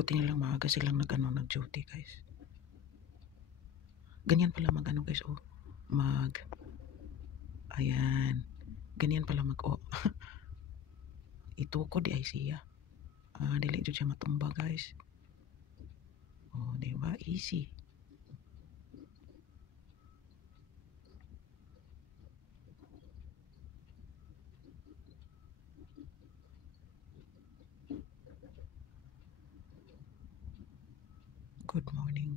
Buti na lang maaga silang nag-duty guys. Ganyan pala guys, oh. Ayan. Ganyan pala itukod di ay siya. Dili jud siya matumba guys. Oh, di ba? Easy. Good morning.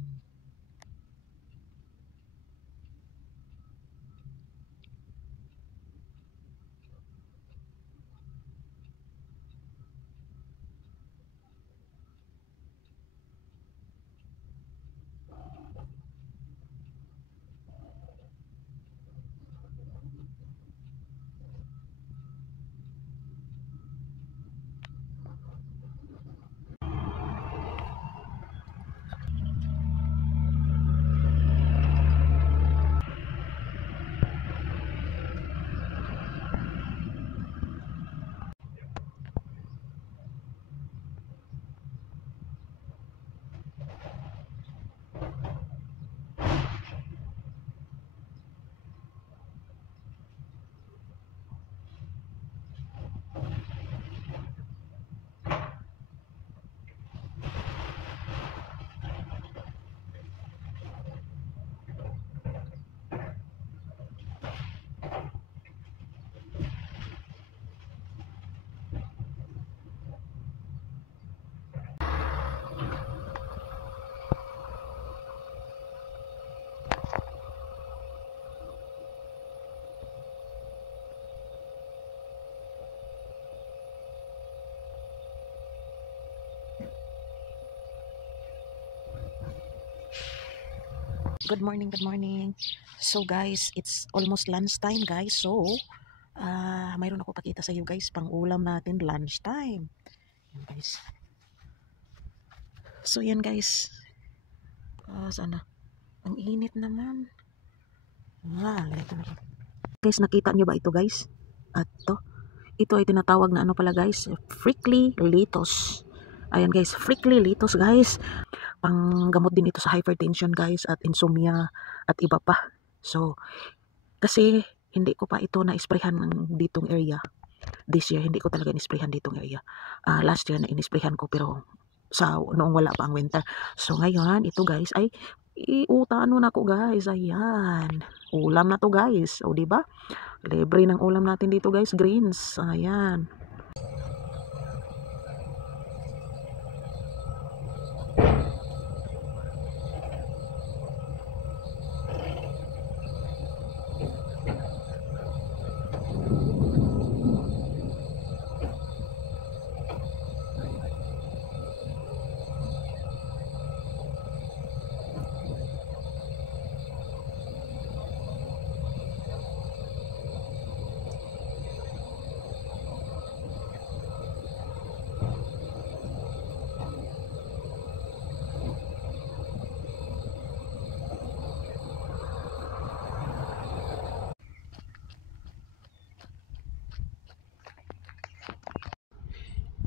Good morning, good morning. So guys, it's almost lunchtime guys. So, mayroon ako pakita sa iyo guys, pang ulam natin lunchtime. Yan guys. So yan guys. Sana. Ang init naman. Guys, nakita niyo ba ito guys? At ito ay tinatawag na ano pala guys, prickly lettuce. Ayan guys, prickly lettuce guys. Panggamot din ito sa hypertension guys at insomnia at iba pa. So, kasi hindi ko pa ito na-sprayhan ditong area. This year, hindi ko talaga in-sprayhan ditong area. Last year na in-sprayhan ko pero noong wala pa ang winter. So, ngayon, ito guys ay iutano na ko guys. Ayan. Ulam na to guys. O, diba? Libre ng ulam natin dito guys. Greens. Ayan.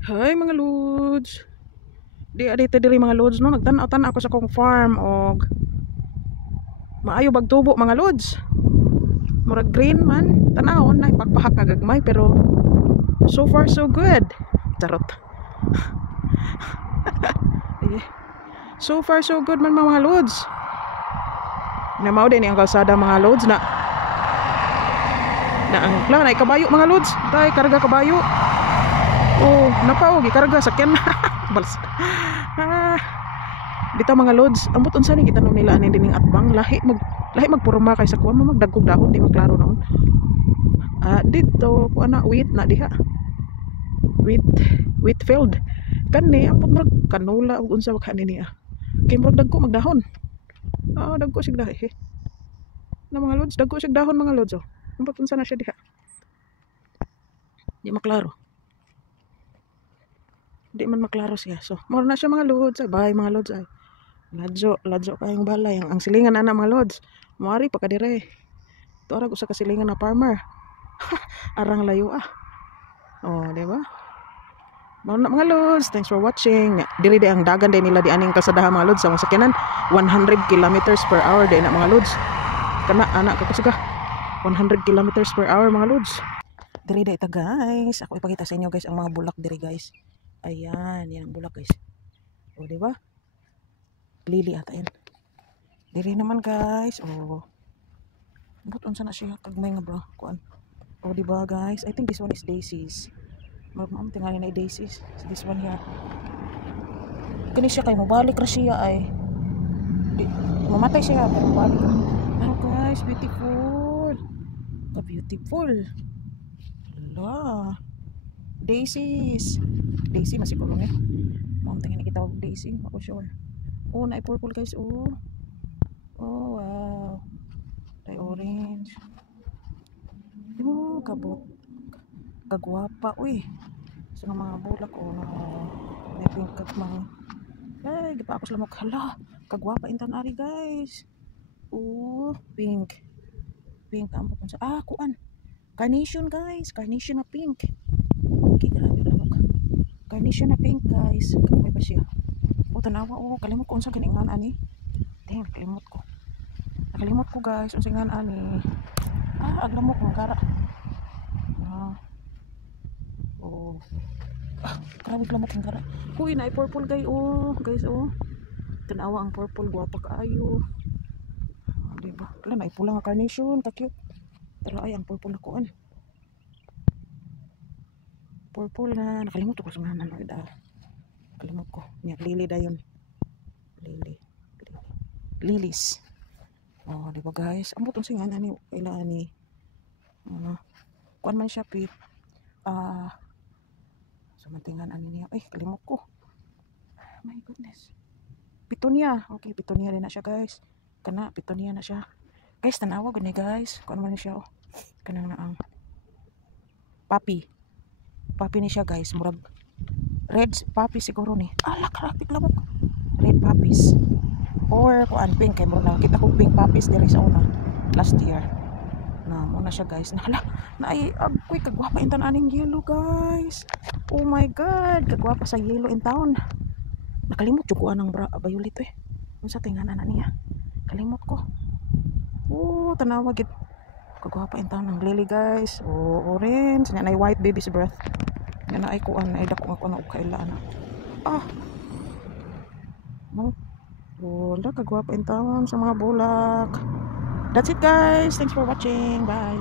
Hi mga lods. Dito diri mga lods no, nagtan-tan ako sa kong farm og maayo bagtubo mga lods. Murag green man, tanawon na ipagpahak nga gagmay pero so far so good. Charot. So far so good man mga lods. Namao din ang kalsada mga lods na angkla na kabayo mga lods. Tay karga kabayo. Oh, napaog ikarga sakyan. Balas. Dito mga lods, ambot unsa ni gitanom nila ani dining atbang lahi magpurma kay sa kuan mo magdagkog dahon di maklaro noon. Dito kuan na wheat na diha. Wheat field. Kani ambot mag kanola ug unsa ka niya. Kay murag dagko magdahon. Dagko sig dahi. Na mga lods, dagko sig dahon mga lods. Ambot unsa na siya diha. Di maklaro. Di man maklaro siya. So, more na siya mga lods. Bye mga lods ay. Ladjo kayong balay. Ang silingan na mga lods. Muari pa kadire. Ito arag usa ka silingan na farmer. Arang layo Oh, di ba? Mga lods, thanks for watching. Diri di ang dagan din nila di aning kalsadahan mga lods sa mga sakyanan. 100 kilometers per hour din na mga lods. Kana anak ka kusuga. 100 kilometers per hour mga lods. Diri di ita guys. Ako ipakita sa inyo guys ang mga bulak diri guys. Ayan, yan ang bulak guys. O di ba? Lili ata yan. Diri naman guys. O. Buton sana siya kagmay nga bro. Kuan. O di ba guys? I think this one is daisies. Ma'am, tingali na daisies. So this one here. Kani siya kay mabalik ra siya ay. Mamatay siya pero mabalik ra. Oh guys, beautiful. Beautiful. Hala. Daisies. Daisy masiguro ni. Ma'am, tingnan kita og daisy, ako sure. Oh, na purple guys. Oh. Oh, wow. Tay orange. Oh, kabot. Kagwapa, uy. So, mga bulak, oh, may pink kag mga. Ay, gipapos lamok. Hala, kagwapa intan ari, guys. Oh, pink. Pink, ang pupun sa, kuan. Carnation, guys. Carnation na pink. Okay, grabe lamok. Carnation na pink, guys. Kamay ba siya? Oh, tanawa, oh. Kalimot ko, unsang kiningan, ani. Dang, kalimot ko. Nakalimot ko, guys. Unsang kiningan, ani. Aglamok, magkara. Oh. Grabe lamok ang kara. Uy, na purple guy. Oh, guys, oh. Tanawa ang purple, guwapa kaayo. Diba? Wala na pula nga carnation, ka-cute. Pero ay ang purple na kuan. Purple na nakalimot ko sa mga nanood. Kalimot ko. Nya lily dayon. Lily. Lilies. Oh, diba guys? Ang butong singan ani ila ani. Kuan man siya pi. Samantingan ani niya. Ay, kalimot ko. My goodness. Pitunia. Okay, pitunia din na siya, guys. Kana, pitunia na siya. Guys, tanawa gani, guys. Kung ano man siya, oh. Kanang na ang papi. Papi ni siya, guys. Murag red papi siguro ni. Ala, karapit lamok. Red papis. Or, kuan, pink. Kaya murag nakita ko pink papis diri sa una. Last year. Na, muna siya, guys. Nahala, na ay, agoy, kagwapa intan aning yellow, guys. Oh my god, kagwapa sa yellow in town. Nakalimot yung kuha ng violet eh. Kung sa tingnan na niya. Kalimot ko. Oh, tanawa gid. Kagwapa in town ng lily guys. Oh, orange. Yan ay white baby's breath. Yan ay kuha na. Ay dako nga ko na ukailan. No. Wala, kagwapa in town sa mga bulak. That's it guys. Thanks for watching. Bye.